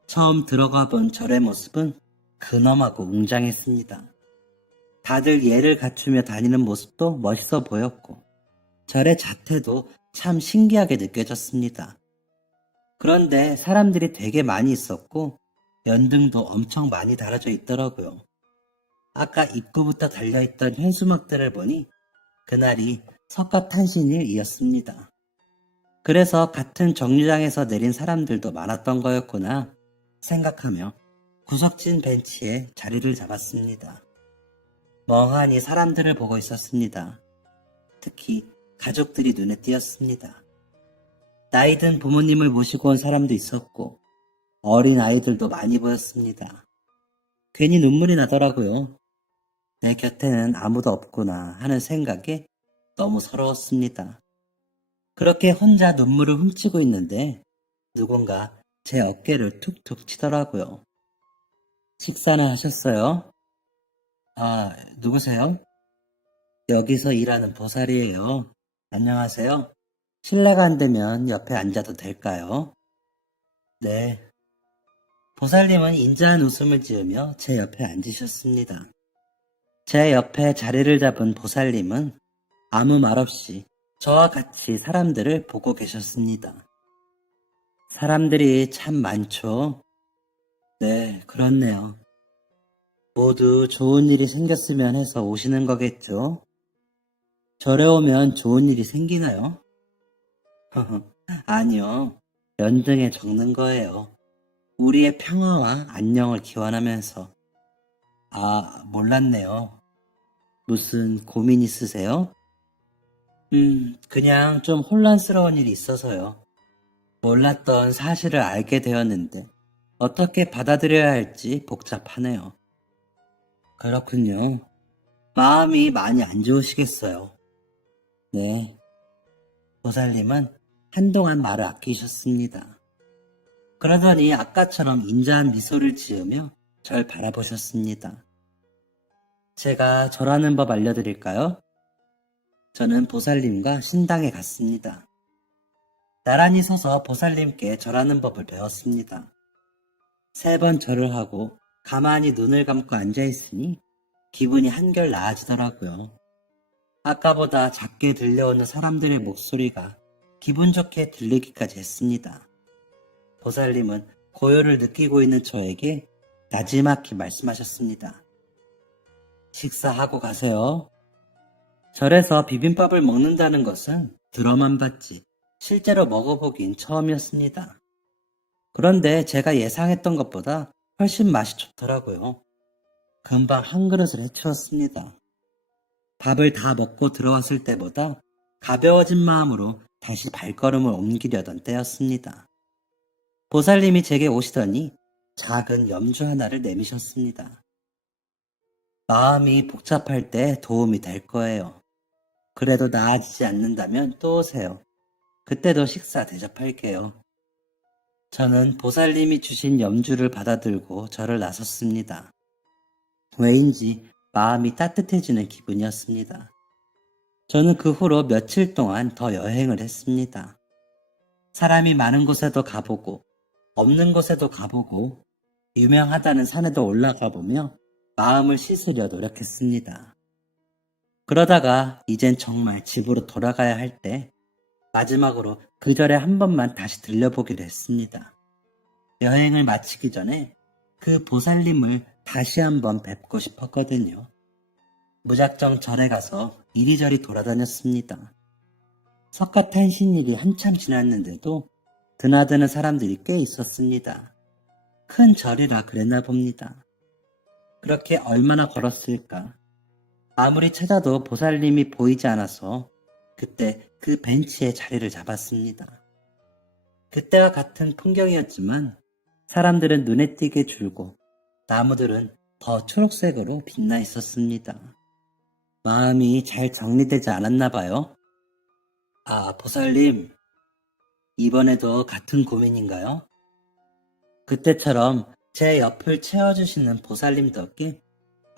처음 들어가 본 절의 모습은 근엄하고 웅장했습니다. 다들 예를 갖추며 다니는 모습도 멋있어 보였고 절의 자태도 참 신기하게 느껴졌습니다. 그런데 사람들이 되게 많이 있었고 연등도 엄청 많이 달아져 있더라고요. 아까 입구부터 달려있던 현수막들을 보니 그날이 석가탄신일이었습니다. 그래서 같은 정류장에서 내린 사람들도 많았던 거였구나 생각하며 구석진 벤치에 자리를 잡았습니다. 멍하니 사람들을 보고 있었습니다. 특히 가족들이 눈에 띄었습니다. 나이든 부모님을 모시고 온 사람도 있었고 어린 아이들도 많이 보였습니다. 괜히 눈물이 나더라고요. 내 곁에는 아무도 없구나 하는 생각에 너무 서러웠습니다. 그렇게 혼자 눈물을 훔치고 있는데 누군가 제 어깨를 툭툭 치더라고요. 식사는 하셨어요? 아, 누구세요? 여기서 일하는 보살이에요. 안녕하세요. 실례가 안 되면 옆에 앉아도 될까요? 네. 보살님은 인자한 웃음을 지으며 제 옆에 앉으셨습니다. 제 옆에 자리를 잡은 보살님은 아무 말 없이 저와 같이 사람들을 보고 계셨습니다. 사람들이 참 많죠? 네, 그렇네요. 모두 좋은 일이 생겼으면 해서 오시는 거겠죠? 절에 오면 좋은 일이 생기나요? 아니요. 연등에 적는 거예요. 우리의 평화와 안녕을 기원하면서. 아, 몰랐네요. 무슨 고민 있으세요? 그냥 좀 혼란스러운 일이 있어서요. 몰랐던 사실을 알게 되었는데 어떻게 받아들여야 할지 복잡하네요. 그렇군요. 마음이 많이 안 좋으시겠어요. 네. 보살님은 한동안 말을 아끼셨습니다. 그러더니 아까처럼 인자한 미소를 지으며 절 바라보셨습니다. 제가 절하는 법 알려드릴까요? 저는 보살님과 신당에 갔습니다. 나란히 서서 보살님께 절하는 법을 배웠습니다. 3번 절을 하고 가만히 눈을 감고 앉아있으니 기분이 한결 나아지더라고요. 아까보다 작게 들려오는 사람들의 목소리가 기분 좋게 들리기까지 했습니다. 보살님은 고요를 느끼고 있는 저에게 나지막히 말씀하셨습니다. 식사하고 가세요. 절에서 비빔밥을 먹는다는 것은 들어만 봤지 실제로 먹어보긴 처음이었습니다. 그런데 제가 예상했던 것보다 훨씬 맛이 좋더라고요. 금방 한 그릇을 해치웠습니다. 밥을 다 먹고 들어왔을 때보다 가벼워진 마음으로 다시 발걸음을 옮기려던 때였습니다. 보살님이 제게 오시더니 작은 염주 하나를 내미셨습니다. 마음이 복잡할 때 도움이 될 거예요. 그래도 나아지지 않는다면 또 오세요. 그때도 식사 대접할게요. 저는 보살님이 주신 염주를 받아들고 절을 나섰습니다. 왜인지 마음이 따뜻해지는 기분이었습니다. 저는 그 후로 며칠 동안 더 여행을 했습니다. 사람이 많은 곳에도 가보고 없는 곳에도 가보고 유명하다는 산에도 올라가 보며 마음을 씻으려 노력했습니다. 그러다가 이젠 정말 집으로 돌아가야 할 때 마지막으로 그 절에 한 번만 다시 들려보기로 했습니다. 여행을 마치기 전에 그 보살님을 다시 한번 뵙고 싶었거든요. 무작정 절에 가서 이리저리 돌아다녔습니다. 석가탄신일이 한참 지났는데도 드나드는 사람들이 꽤 있었습니다. 큰 절이라 그랬나 봅니다. 그렇게 얼마나 걸었을까? 아무리 찾아도 보살님이 보이지 않아서 그때 그 벤치에 자리를 잡았습니다. 그때와 같은 풍경이었지만 사람들은 눈에 띄게 줄고 나무들은 더 초록색으로 빛나 있었습니다. 마음이 잘 정리되지 않았나 봐요. 아, 보살님, 이번에도 같은 고민인가요? 그때처럼 제 옆을 채워주시는 보살님 덕에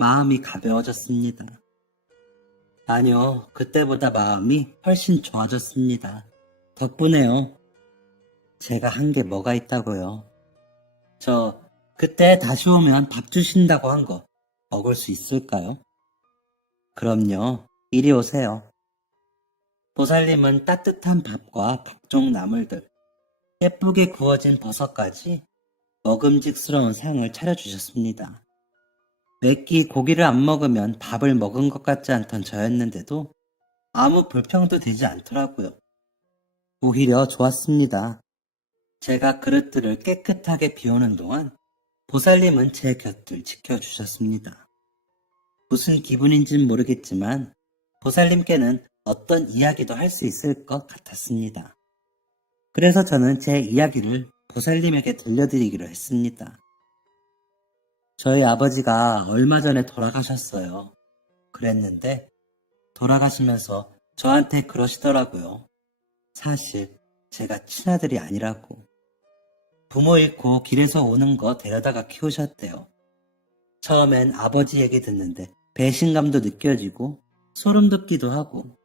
마음이 가벼워졌습니다. 아니요, 그때보다 마음이 훨씬 좋아졌습니다. 덕분에요. 제가 한 게 뭐가 있다고요? 그때 다시 오면 밥 주신다고 한 거 먹을 수 있을까요? 그럼요, 이리 오세요. 보살님은 따뜻한 밥과 각종 나물들, 예쁘게 구워진 버섯까지 먹음직스러운 상을 차려주셨습니다. 몇 끼 고기를 안 먹으면 밥을 먹은 것 같지 않던 저였는데도 아무 불평도 되지 않더라고요. 오히려 좋았습니다. 제가 그릇들을 깨끗하게 비우는 동안 보살님은 제 곁을 지켜주셨습니다. 무슨 기분인진 모르겠지만 보살님께는 어떤 이야기도 할 수 있을 것 같았습니다. 그래서 저는 제 이야기를 보살님에게 들려드리기로 했습니다. 저희 아버지가 얼마 전에 돌아가셨어요. 그랬는데 돌아가시면서 저한테 그러시더라고요. 사실 제가 친아들이 아니라고. 부모 잃고 길에서 오는 거 데려다가 키우셨대요. 처음엔 아버지 얘기 듣는데 배신감도 느껴지고 소름 돋기도 하고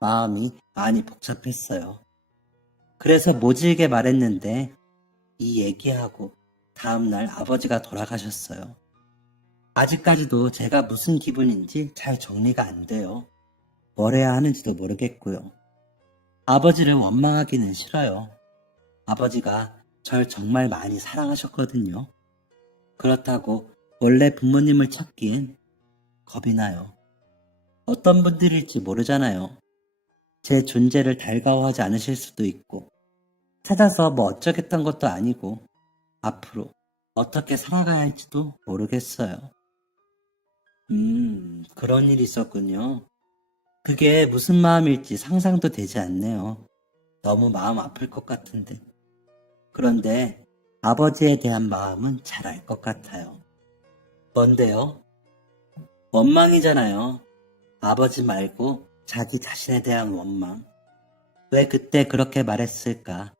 마음이 많이 복잡했어요. 그래서 모질게 말했는데 이 얘기하고 다음날 아버지가 돌아가셨어요. 아직까지도 제가 무슨 기분인지 잘 정리가 안 돼요. 뭘 해야 하는지도 모르겠고요. 아버지를 원망하기는 싫어요. 아버지가 절 정말 많이 사랑하셨거든요. 그렇다고 원래 부모님을 찾기엔 겁이 나요. 어떤 분들일지 모르잖아요. 제 존재를 달가워하지 않으실 수도 있고 찾아서 뭐 어쩌겠다는 것도 아니고 앞으로 어떻게 살아가야 할지도 모르겠어요. 그런 일이 있었군요. 그게 무슨 마음일지 상상도 되지 않네요. 너무 마음 아플 것 같은데. 그런데 아버지에 대한 마음은 잘 알 것 같아요. 뭔데요? 원망이잖아요. 아버지 말고 자기 자신에 대한 원망. 왜 그때 그렇게 말했을까?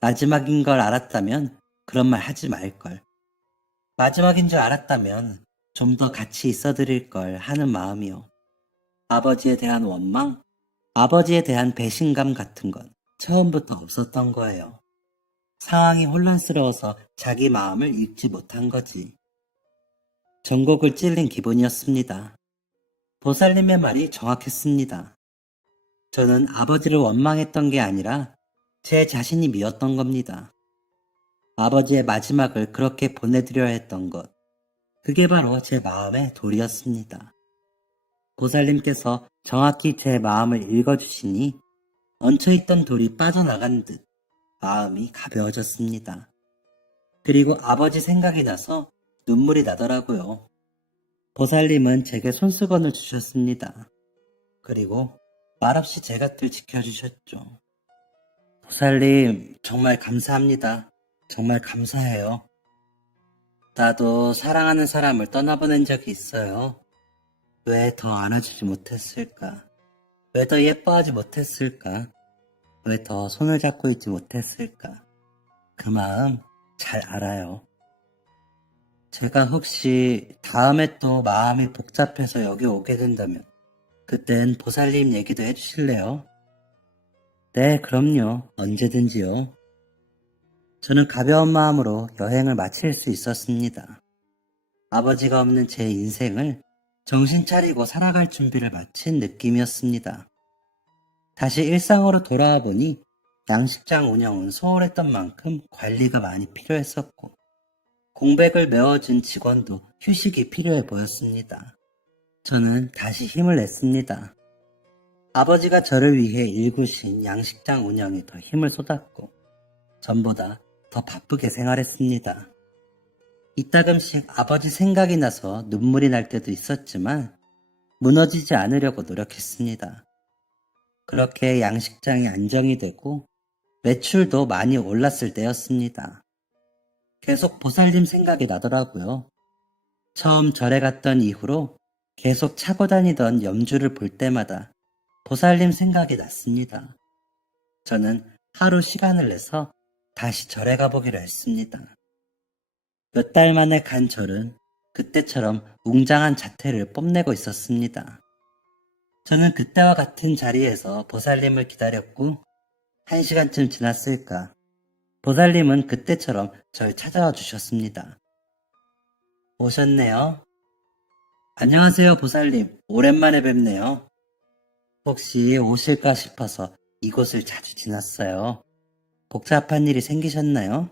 마지막인 걸 알았다면 그런 말 하지 말걸. 마지막인 줄 알았다면 좀 더 같이 있어 드릴 걸 하는 마음이요. 아버지에 대한 원망? 아버지에 대한 배신감 같은 건 처음부터 없었던 거예요. 상황이 혼란스러워서 자기 마음을 읽지 못한 거지. 전곡을 찔린 기분이었습니다. 보살님의 말이 정확했습니다. 저는 아버지를 원망했던 게 아니라 제 자신이 미웠던 겁니다. 아버지의 마지막을 그렇게 보내드려야 했던 것. 그게 바로 제 마음의 돌이었습니다. 보살님께서 정확히 제 마음을 읽어주시니 얹혀있던 돌이 빠져나간 듯 마음이 가벼워졌습니다. 그리고 아버지 생각이 나서 눈물이 나더라고요. 보살님은 제게 손수건을 주셨습니다. 그리고 말없이 제 곁을 지켜주셨죠. 보살님, 정말 감사합니다. 정말 감사해요. 나도 사랑하는 사람을 떠나보낸 적이 있어요. 왜 더 안아주지 못했을까? 왜 더 예뻐하지 못했을까? 왜 더 손을 잡고 있지 못했을까? 그 마음 잘 알아요. 제가 혹시 다음에 또 마음이 복잡해서 여기 오게 된다면 그땐 보살님 얘기도 해주실래요? 네, 그럼요. 언제든지요. 저는 가벼운 마음으로 여행을 마칠 수 있었습니다. 아버지가 없는 제 인생을 정신 차리고 살아갈 준비를 마친 느낌이었습니다. 다시 일상으로 돌아와 보니 양식장 운영은 소홀했던 만큼 관리가 많이 필요했었고 공백을 메워준 직원도 휴식이 필요해 보였습니다. 저는 다시 힘을 냈습니다. 아버지가 저를 위해 일구신 양식장 운영에 더 힘을 쏟았고 전보다 더 바쁘게 생활했습니다. 이따금씩 아버지 생각이 나서 눈물이 날 때도 있었지만 무너지지 않으려고 노력했습니다. 그렇게 양식장이 안정이 되고 매출도 많이 올랐을 때였습니다. 계속 보살님 생각이 나더라고요. 처음 절에 갔던 이후로 계속 차고 다니던 염주를 볼 때마다 보살님 생각이 났습니다. 저는 하루 시간을 내서 다시 절에 가보기로 했습니다. 몇 달 만에 간 절은 그때처럼 웅장한 자태를 뽐내고 있었습니다. 저는 그때와 같은 자리에서 보살님을 기다렸고 1시간쯤 지났을까 보살님은 그때처럼 절 찾아와 주셨습니다. 오셨네요. 안녕하세요, 보살님. 오랜만에 뵙네요. 혹시 오실까 싶어서 이곳을 자주 지났어요. 복잡한 일이 생기셨나요?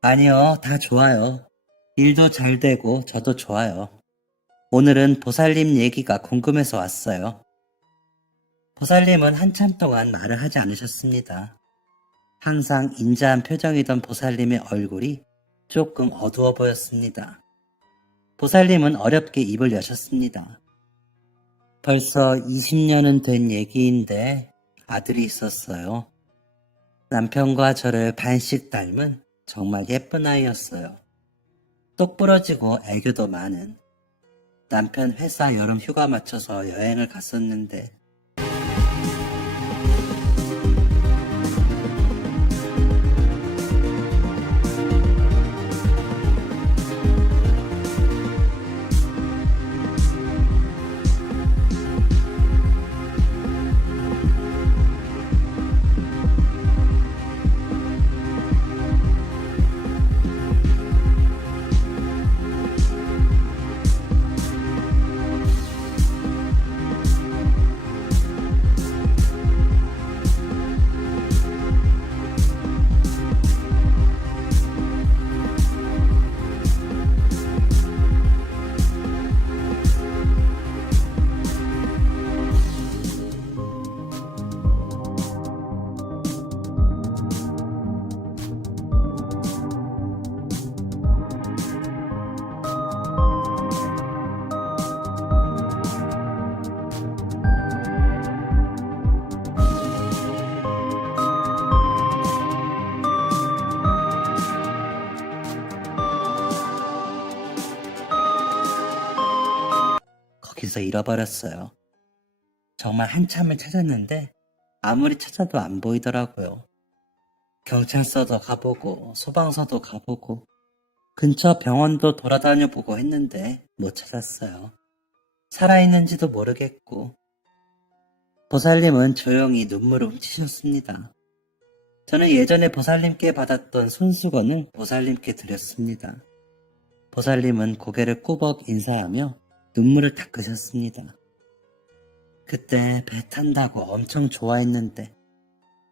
아니요, 다 좋아요. 일도 잘 되고 저도 좋아요. 오늘은 보살님 얘기가 궁금해서 왔어요. 보살님은 한참 동안 말을 하지 않으셨습니다. 항상 인자한 표정이던 보살님의 얼굴이 조금 어두워 보였습니다. 보살님은 어렵게 입을 여셨습니다. 벌써 20년은 된 얘기인데 아들이 있었어요. 남편과 저를 반씩 닮은 정말 예쁜 아이였어요. 똑부러지고 애교도 많은. 남편 회사 여름 휴가 맞춰서 여행을 갔었는데 거기서 잃어버렸어요. 정말 한참을 찾았는데 아무리 찾아도 안 보이더라고요. 경찰서도 가보고 소방서도 가보고 근처 병원도 돌아다녀보고 했는데 못 찾았어요. 살아있는지도 모르겠고 보살님은 조용히 눈물을 훔치셨습니다. 저는 예전에 보살님께 받았던 손수건을 보살님께 드렸습니다. 보살님은 고개를 꾸벅 인사하며 눈물을 닦으셨습니다. 그때 배 탄다고 엄청 좋아했는데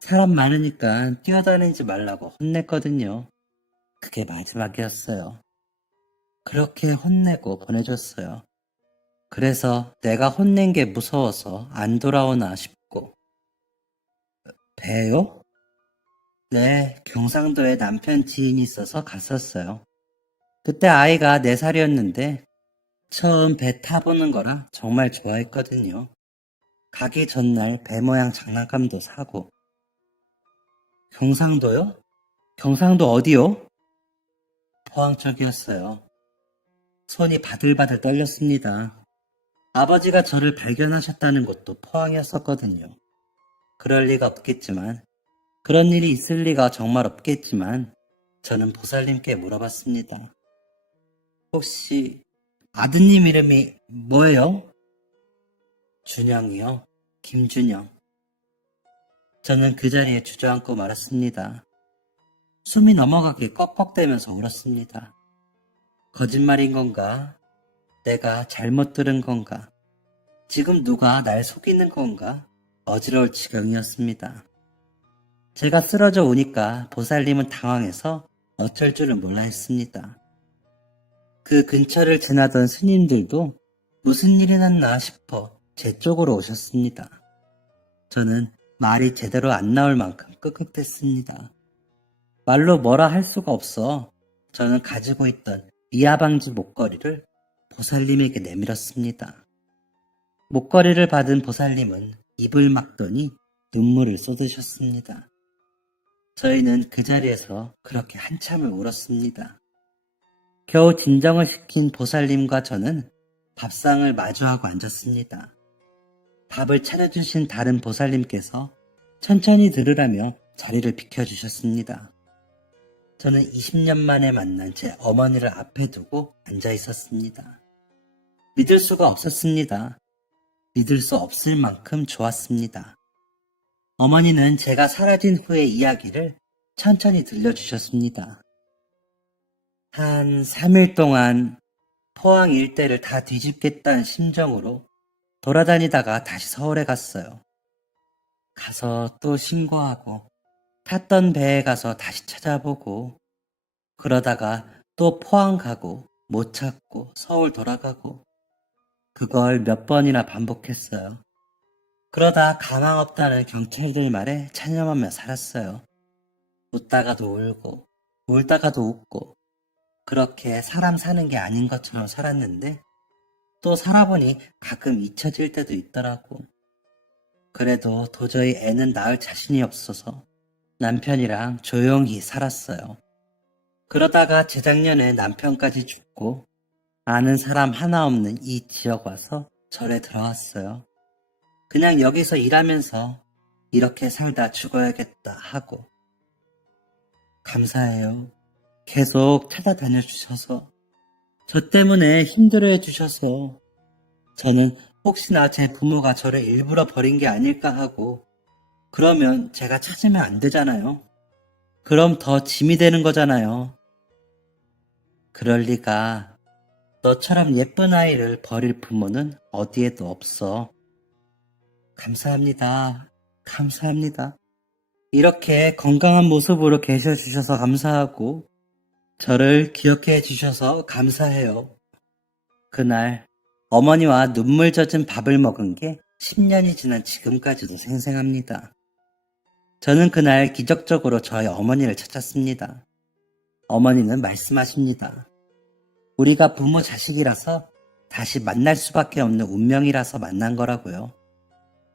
사람 많으니까 뛰어다니지 말라고 혼냈거든요. 그게 마지막이었어요. 그렇게 혼내고 보내줬어요. 그래서 내가 혼낸 게 무서워서 안 돌아오나 싶고. 배요? 네, 경상도에 남편 지인이 있어서 갔었어요. 그때 아이가 4살이었는데 처음 배 타보는 거라 정말 좋아했거든요. 가기 전날 배 모양 장난감도 사고. 경상도요? 경상도 어디요? 포항 쪽이었어요. 손이 바들바들 떨렸습니다. 아버지가 저를 발견하셨다는 곳도 포항이었었거든요. 그럴 리가 없겠지만, 그런 일이 있을 리가 정말 없겠지만, 저는 보살님께 물어봤습니다. 혹시 아드님 이름이 뭐예요? 준영이요. 김준영. 저는 그 자리에 주저앉고 말았습니다. 숨이 넘어가게 꺽꺽대면서 울었습니다. 거짓말인 건가? 내가 잘못 들은 건가? 지금 누가 날 속이는 건가? 어지러울 지경이었습니다. 제가 쓰러져 오니까 보살님은 당황해서 어쩔 줄을 몰라 했습니다. 그 근처를 지나던 스님들도 무슨 일이 났나 싶어 제 쪽으로 오셨습니다. 저는 말이 제대로 안 나올 만큼 끄덕댔습니다. 말로 뭐라 할 수가 없어 저는 가지고 있던 미아방지 목걸이를 보살님에게 내밀었습니다. 목걸이를 받은 보살님은 입을 막더니 눈물을 쏟으셨습니다. 저희는 그 자리에서 그렇게 한참을 울었습니다. 겨우 진정을 시킨 보살님과 저는 밥상을 마주하고 앉았습니다. 밥을 차려주신 다른 보살님께서 천천히 들으라며 자리를 비켜주셨습니다. 저는 20년 만에 만난 제 어머니를 앞에 두고 앉아 있었습니다. 믿을 수가 없었습니다. 믿을 수 없을 만큼 좋았습니다. 어머니는 제가 사라진 후의 이야기를 천천히 들려주셨습니다. 한 3일 동안 포항 일대를 다 뒤집겠다는 심정으로 돌아다니다가 다시 서울에 갔어요. 가서 또 신고하고 탔던 배에 가서 다시 찾아보고 그러다가 또 포항 가고 못 찾고 서울 돌아가고 그걸 몇 번이나 반복했어요. 그러다 가망 없다는 경찰들 말에 체념하며 살았어요. 웃다가도 울고 울다가도 웃고 그렇게 사람 사는 게 아닌 것처럼 살았는데 또 살아보니 가끔 잊혀질 때도 있더라고. 그래도 도저히 애는 낳을 자신이 없어서 남편이랑 조용히 살았어요. 그러다가 재작년에 남편까지 죽고 아는 사람 하나 없는 이 지역 와서 절에 들어왔어요. 그냥 여기서 일하면서 이렇게 살다 죽어야겠다 하고. 감사해요. 계속 찾아다녀 주셔서. 저 때문에 힘들어해 주셔서. 저는 혹시나 제 부모가 저를 일부러 버린 게 아닐까 하고 그러면 제가 찾으면 안 되잖아요. 그럼 더 짐이 되는 거잖아요. 그럴 리가. 너처럼 예쁜 아이를 버릴 부모는 어디에도 없어. 감사합니다. 감사합니다. 이렇게 건강한 모습으로 계셔주셔서 감사하고 저를 기억해 주셔서 감사해요. 그날 어머니와 눈물 젖은 밥을 먹은 게 10년이 지난 지금까지도 생생합니다. 저는 그날 기적적으로 저희 어머니를 찾았습니다. 어머니는 말씀하십니다. 우리가 부모 자식이라서 다시 만날 수밖에 없는 운명이라서 만난 거라고요.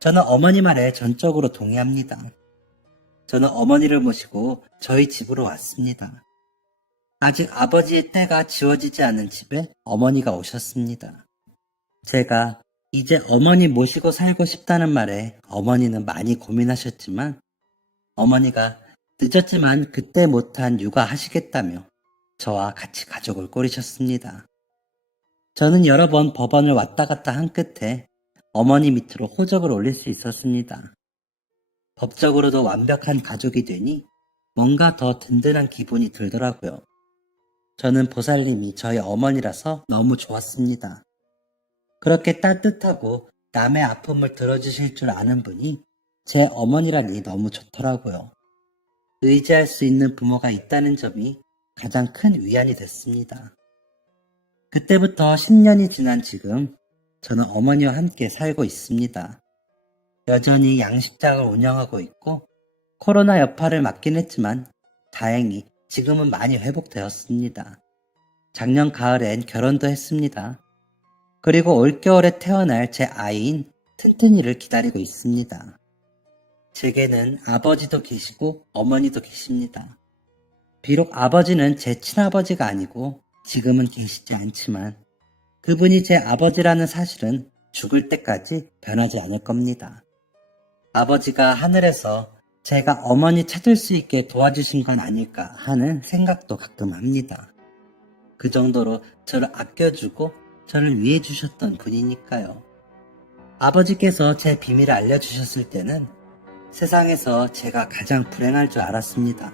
저는 어머니 말에 전적으로 동의합니다. 저는 어머니를 모시고 저희 집으로 왔습니다. 아직 아버지의 때가 지워지지 않은 집에 어머니가 오셨습니다. 제가 이제 어머니 모시고 살고 싶다는 말에 어머니는 많이 고민하셨지만 어머니가 늦었지만 그때 못한 육아하시겠다며 저와 같이 가족을 꾸리셨습니다. 저는 여러 번 법원을 왔다 갔다 한 끝에 어머니 밑으로 호적을 올릴 수 있었습니다. 법적으로도 완벽한 가족이 되니 뭔가 더 든든한 기분이 들더라고요. 저는 보살님이 저희 어머니라서 너무 좋았습니다. 그렇게 따뜻하고 남의 아픔을 들어주실 줄 아는 분이 제 어머니라니 너무 좋더라고요. 의지할 수 있는 부모가 있다는 점이 가장 큰 위안이 됐습니다. 그때부터 10년이 지난 지금 저는 어머니와 함께 살고 있습니다. 여전히 양식장을 운영하고 있고 코로나 여파를 맞긴 했지만 다행히 지금은 많이 회복되었습니다. 작년 가을엔 결혼도 했습니다. 그리고 올겨울에 태어날 제 아이인 튼튼이를 기다리고 있습니다. 제게는 아버지도 계시고 어머니도 계십니다. 비록 아버지는 제 친아버지가 아니고 지금은 계시지 않지만 그분이 제 아버지라는 사실은 죽을 때까지 변하지 않을 겁니다. 아버지가 하늘에서 제가 어머니 찾을 수 있게 도와주신 건 아닐까 하는 생각도 가끔 합니다. 그 정도로 저를 아껴주고 저를 위해 주셨던 분이니까요. 아버지께서 제 비밀을 알려주셨을 때는 세상에서 제가 가장 불행할 줄 알았습니다.